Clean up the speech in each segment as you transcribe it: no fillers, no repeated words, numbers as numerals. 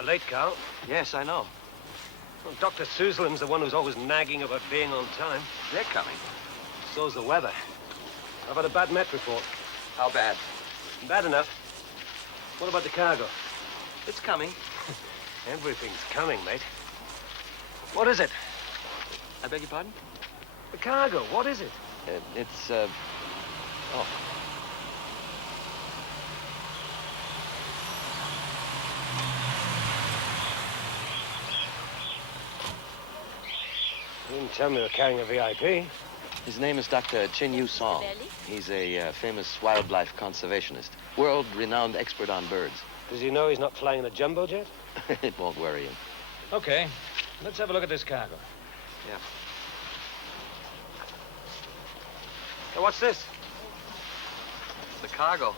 We're late, Carl. Yes, I know. Well, Dr. Suslam's the one who's always nagging about being on time. They're coming. So's the weather. How about a bad Met report? How bad? Bad enough. What about the cargo? It's coming. Everything's coming, mate. What is it? I beg your pardon? The cargo, what is it? Oh. You didn't tell me you were carrying a VIP. His name is Dr. Chin Yu Song. He's a famous wildlife conservationist, world-renowned expert on birds. Does he know he's not flying in a jumbo jet? It won't worry him. Okay, let's have a look at this cargo. Yeah. Hey, what's this? The cargo.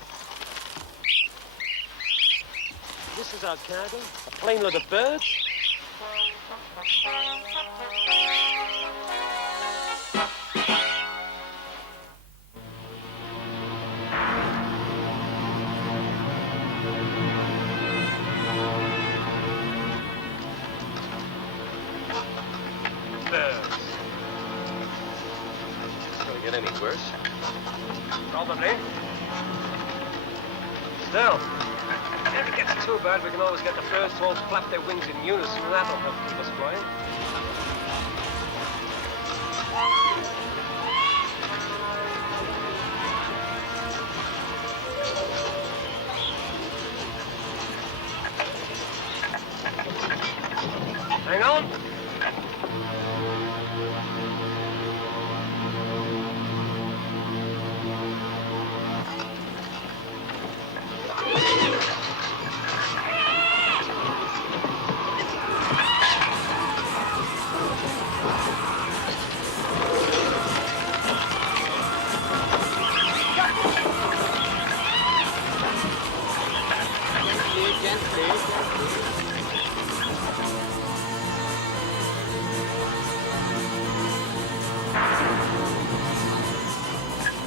This is our cargo? A plane load of birds? Get any worse? Probably. Still, if it gets too bad, we can always get the birds to all flap their wings in unison, and that'll help keep us flying. Hang on.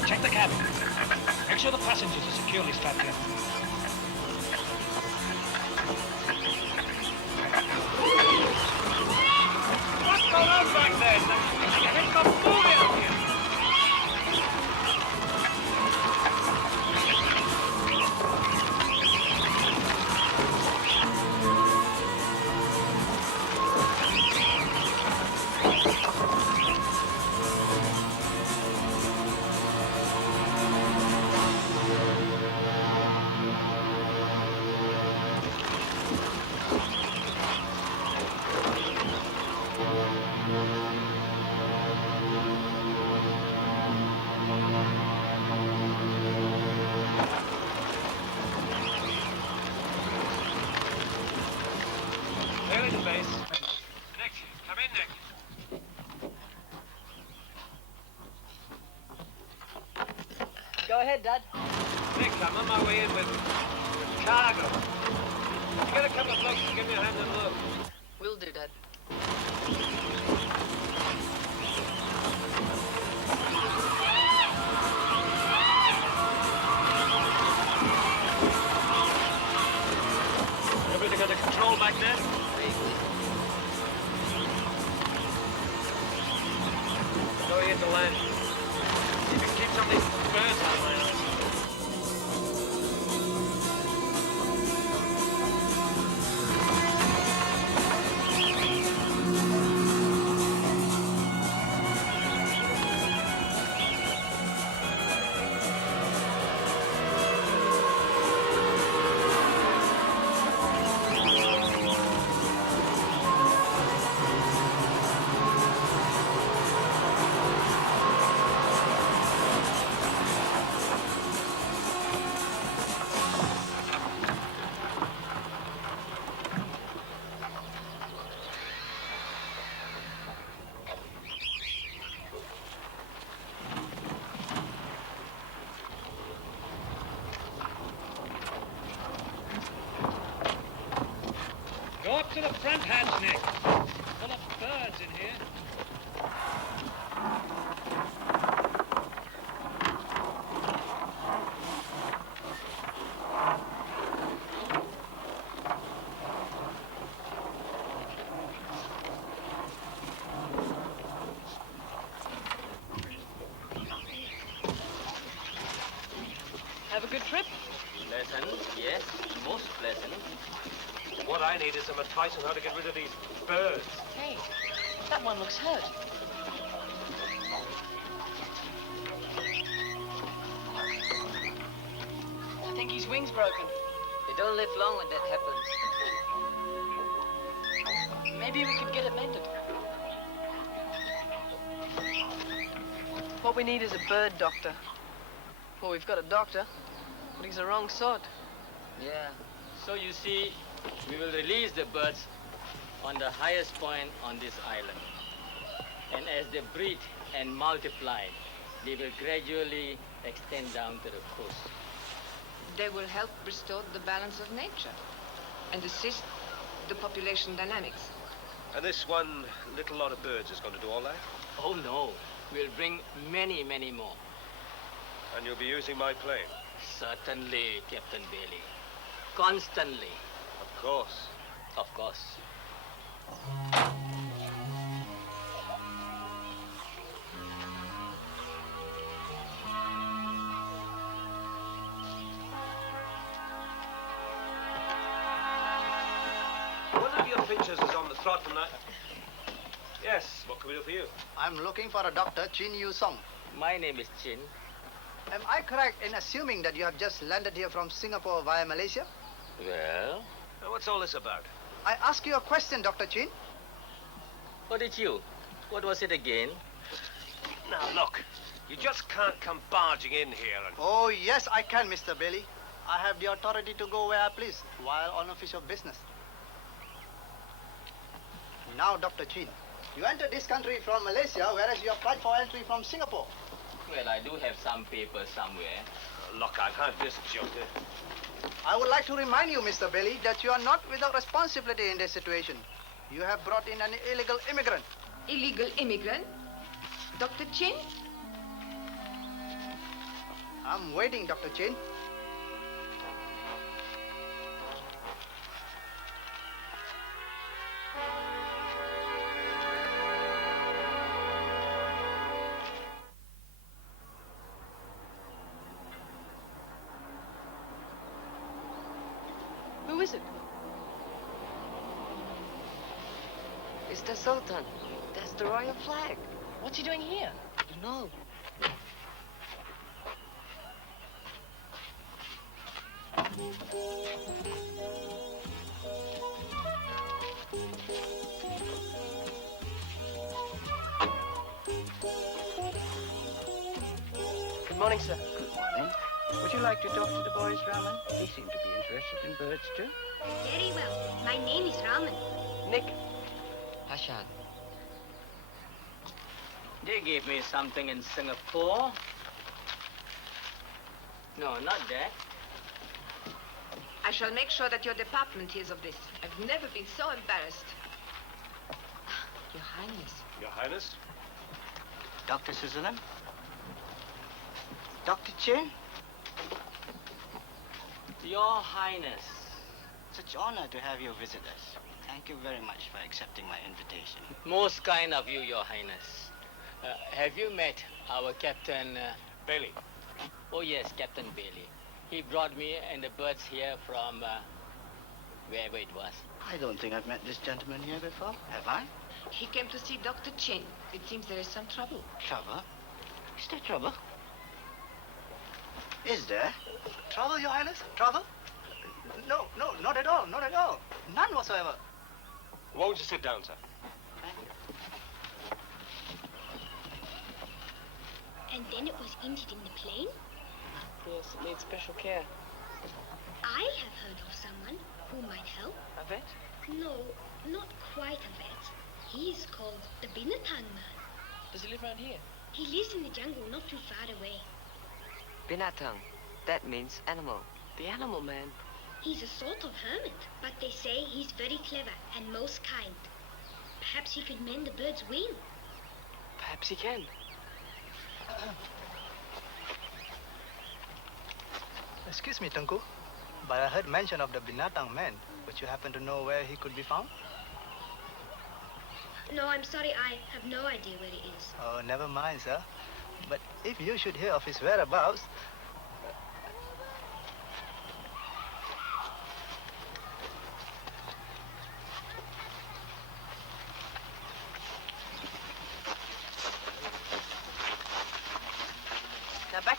Check the cabin. Make sure the passengers are securely strapped in. What's going on back there? They've got movie out here. There is the base. Nick, come in, Nick. Go ahead, Dad. Nick, I'm on my way in with cargo. You get a couple of blokes to give me a hand and look. Will do, Dad. Everything under control back there? Going into land. You can keep some of these birds out of my eyes. Go up to the front hatch, Nick. Full of birds in here. What I need is some advice on how to get rid of these birds. Hey, that one looks hurt. I think his wing's broken. They don't live long when that happens. Maybe we could get it mended. What we need is a bird doctor. Well, we've got a doctor, but he's the wrong sort. Yeah. So you see, we will release the birds on the highest point on this island. And as they breed and multiply, they will gradually extend down to the coast. They will help restore the balance of nature and assist the population dynamics. And this one little lot of birds is going to do all that? Oh no, we'll bring many, many more. And you'll be using my plane? Certainly, Captain Bailey. Constantly. Of course. Of course. One of your pictures is on the throttle now. Yes, what can we do for you? I'm looking for a Dr. Chin Yu Song. My name is Chin. Am I correct in assuming that you have just landed here from Singapore via Malaysia? Well, Now, what's all this about? I ask you a question, Dr. Chin. what did you? What was it again? Now, look, you just can't come barging in here and... Oh, yes, I can, Mr. Bailey. I have the authority to go where I please while on official business. Now, Dr. Chin, you entered this country from Malaysia, whereas you applied for entry from Singapore. Well, I do have some papers somewhere. Look, I've had this joke. I would like to remind you, Mr. Bailey, that you are not without responsibility in this situation. You have brought in an illegal immigrant. Illegal immigrant? Dr. Chin? I'm waiting, Dr. Chin. Who is it? It's the Sultan. That's the royal flag. What's he doing here? No. Good morning, sir. Good morning. Would you like to talk to the boys, Raman? They seem to be interested in birds, too. Very well. My name is Raman. Nick. Hashan. They gave me something in Singapore. No, not that. I shall make sure that your department hears of this. I've never been so embarrassed. Your Highness. Your Highness? Dr. Suzanan? Dr. Chin? Your Highness. Such honor to have you visit us. Thank you very much for accepting my invitation. Most kind of you, Your Highness. Have you met our Captain... Bailey. Oh, yes, Captain Bailey. He brought me and the birds here from wherever it was. I don't think I've met this gentleman here before. Have I? He came to see Dr. Chin. It seems there is some trouble. Trouble? Is there trouble? Is there? Trouble, Your Highness? Trouble? No, not at all, not at all. None whatsoever. Won't you sit down, sir? Thank you. And then it was injured in the plane? Yes, it needs special care. I have heard of someone who might help. A vet? No, not quite a vet. He is called the Binatang Man. Does he live around here? He lives in the jungle not too far away. Binatang. That means animal. The animal man. He's a sort of hermit, but they say he's very clever and most kind. Perhaps he could mend the bird's wing. Perhaps he can. Excuse me, Tunku, but I heard mention of the Binatang Man. Would you happen to know where he could be found? No, I'm sorry, I have no idea where he is. Oh, never mind, sir. But if you should hear of his whereabouts...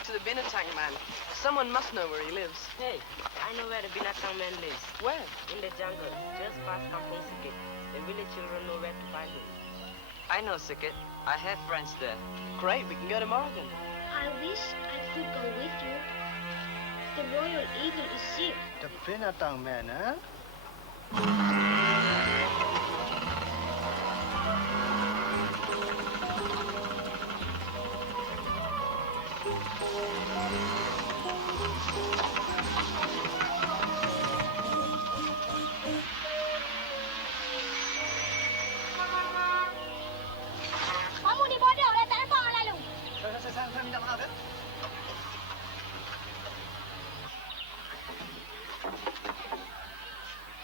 to the Binatang Man. Someone must know where he lives. Hey, I know where the Binatang Man lives. Where? In the jungle, just past Kampung Sikit. The village children know where to find him. I know Sikit. I have friends there. Great, we can go tomorrow then. I wish I could go with you. The royal eagle is sick. The Binatang Man, huh? Kamu di bodoh dah tak nampak lalu. Saya minta maaf ya.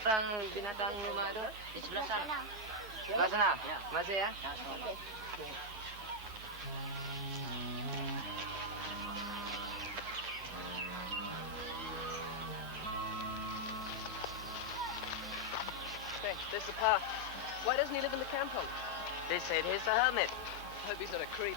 Orang binatang rumah tu di sebelah sana. Sebelah sana? Ya. Masih ya? Hey, there's the path. Why doesn't he live in the kampong? They said he's a hermit. Hope he's not a creep.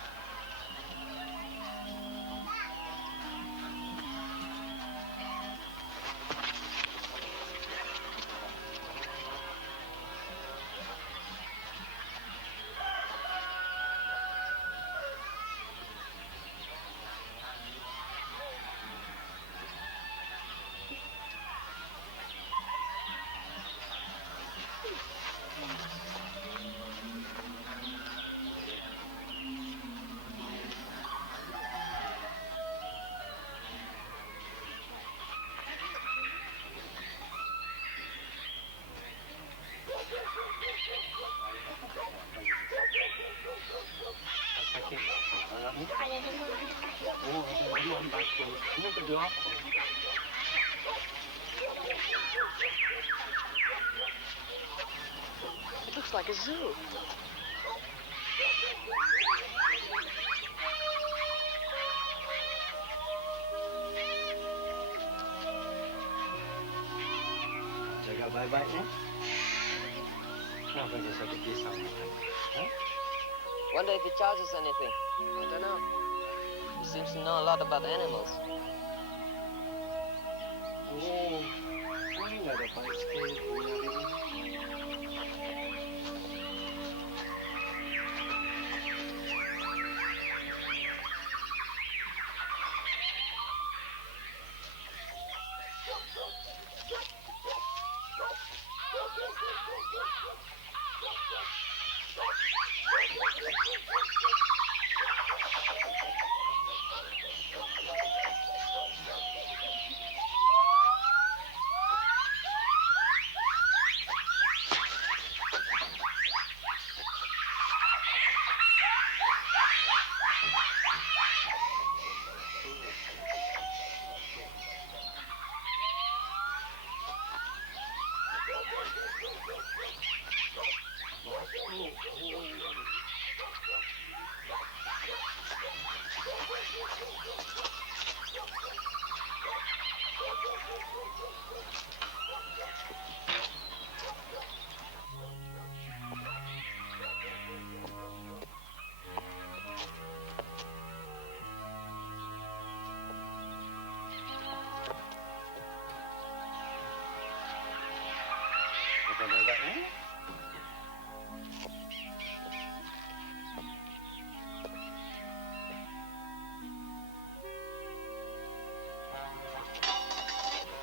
It looks like a zoo. Jaga baik-baik ya. Kenapa dia sakit kisah? Wonder if he charges anything. I don't know. He seems to know a lot about animals. Oh, ini nggak ada baik sikit.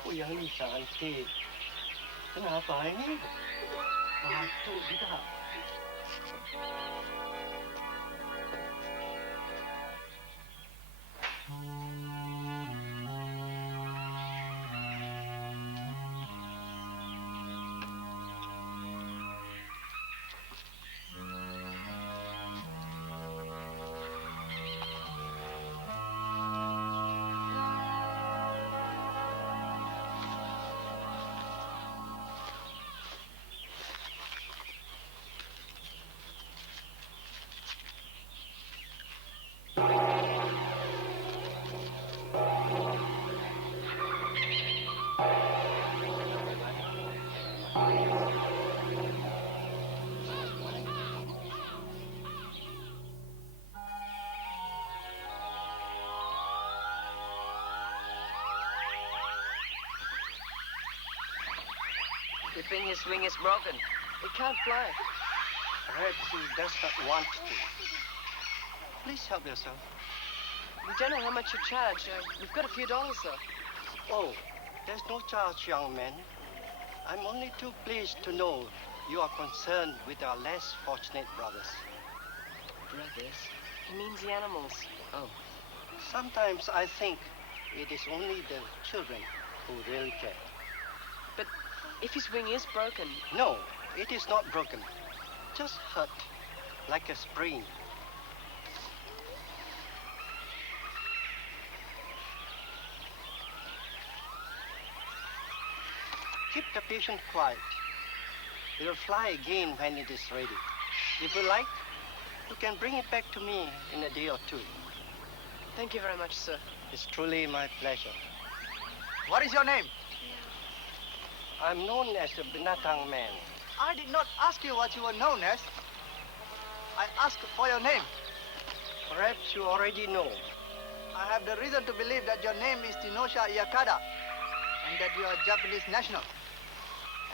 Oh, yang ini cantik. Kenapa ini? Patut juga. think his wing is broken. He can't fly. Perhaps he does not want to. Please help yourself. We don't know how much you charge. We've got a few dollars, though. Oh, there's no charge, young man. I'm only too pleased to know you are concerned with our less fortunate brothers. Brothers? He means the animals. Oh. Sometimes I think it is only the children who really care. But if his wing is broken... No, it is not broken. Just hurt, like a sprain. Keep the patient quiet. It will fly again when it is ready. If you like, you can bring it back to me in a day or two. Thank you very much, sir. It's truly my pleasure. What is your name? I'm known as the Binatang Man. I did not ask you what you were known as. I asked for your name. Perhaps you already know. I have the reason to believe that your name is Tinosha Iakada, and that you are a Japanese national,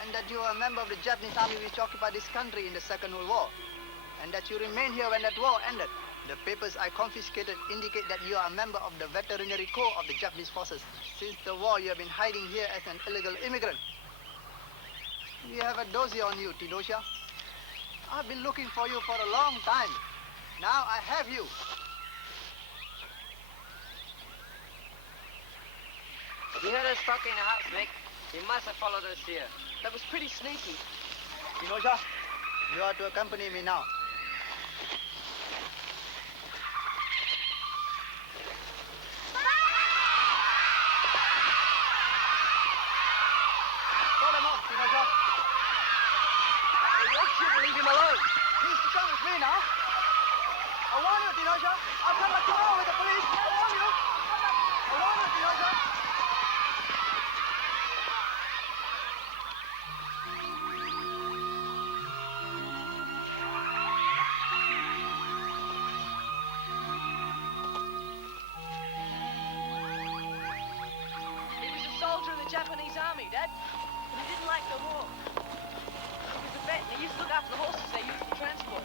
and that you are a member of the Japanese army which occupied this country in the Second World War, and that you remained here when that war ended. The papers I confiscated indicate that you are a member of the veterinary corps of the Japanese forces. Since the war, you have been hiding here as an illegal immigrant. We have a dossier on you, Tinosha. I've been looking for you for a long time. Now I have you. We heard us talking in the house, Mick. He must have followed us here. That was pretty sneaky. Tinosha, you are to accompany me now. Call him off, Tinosha. I want you to leave him alone. He's to come with me now. I warn you, Tinosha. I'll come back tomorrow with the police. I warn you. I warn you, Tinosha. He was a soldier in the Japanese army, Dad. But he didn't like the war. He was a vet, and he used to look after the horses they used for transport.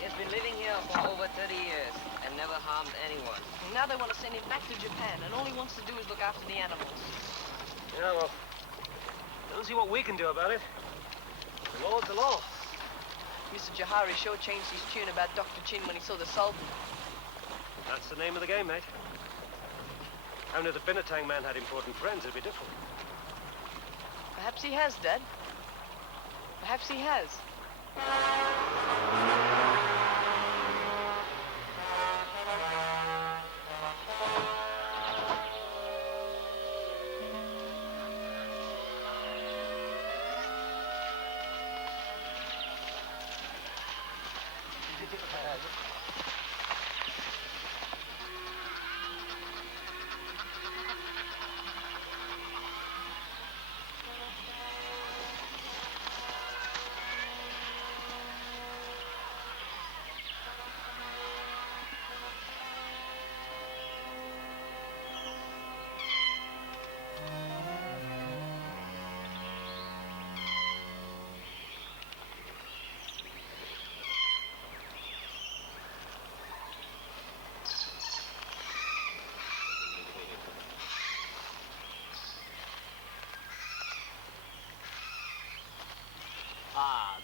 He has been living here for over 30 years and never harmed anyone. And now they want to send him back to Japan, and all he wants to do is look after the animals. Yeah, well, don't see what we can do about it. The law's the law. Mr. Johari sure changed his tune about Dr. Chin when he saw the Sultan. That's the name of the game, mate. I knew the Binatang Man had important friends, it'd be different. Perhaps he has, Dad. Perhaps he has.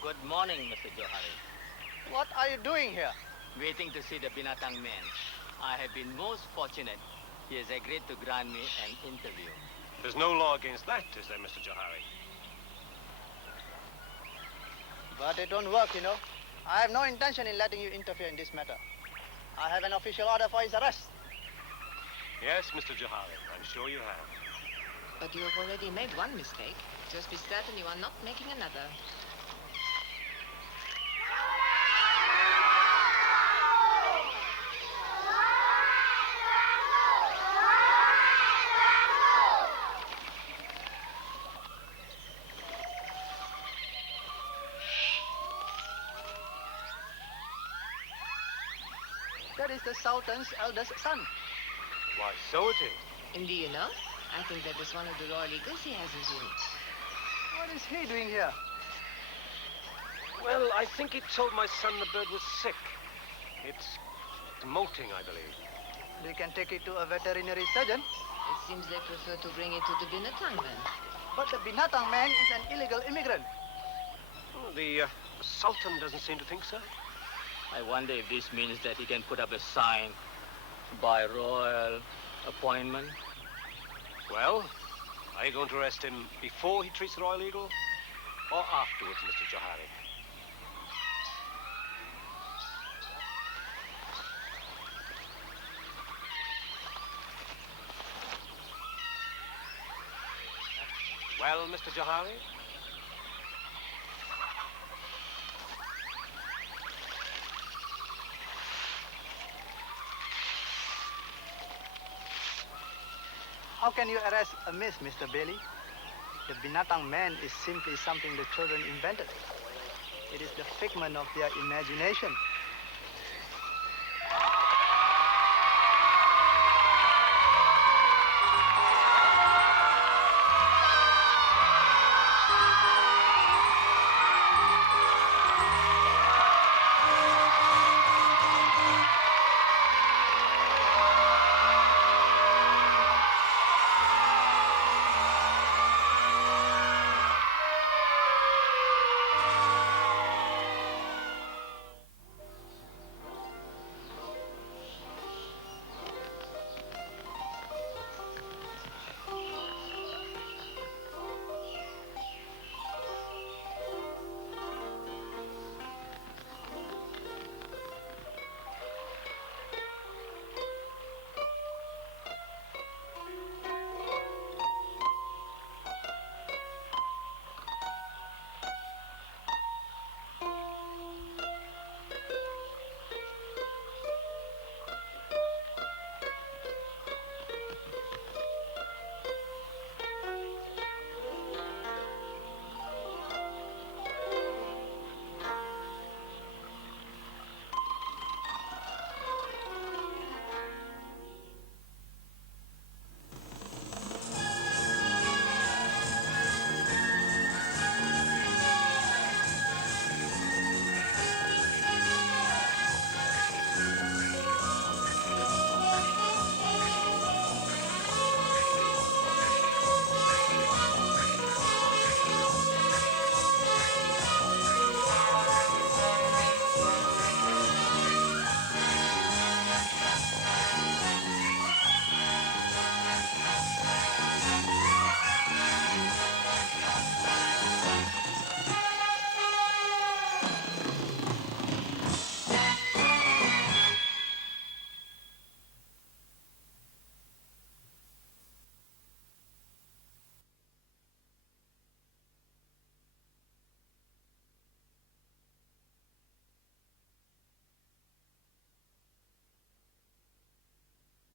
Good morning, Mr. Johari. What are you doing here? Waiting to see the Binatang Man. I have been most fortunate. He has agreed to grant me an interview. There's no law against that, is there, Mr. Johari? But it won't work, you know. I have no intention in letting you interfere in this matter. I have an official order for his arrest. Yes, Mr. Johari, I'm sure you have. But you have already made one mistake. Just be certain you are not making another. That is the Sultan's eldest son. Why, so it is. And do you know? I think that is one of the royal eagles he has with him. What is he doing here? Well, I think he told my son the bird was sick. It's molting, I believe. We can take it to a veterinary surgeon. It seems they prefer to bring it to the Binatang Man. But the Binatang Man is an illegal immigrant. Oh, the Sultan doesn't seem to think so. I wonder if this means that he can put up a sign by royal appointment. Well, are you going to arrest him before he treats the Royal Eagle or afterwards, Mr. Johari? Well, Mr. Johari? How can you arrest a myth, Mr. Bailey? The Binatang Man is simply something the children invented. It is the figment of their imagination.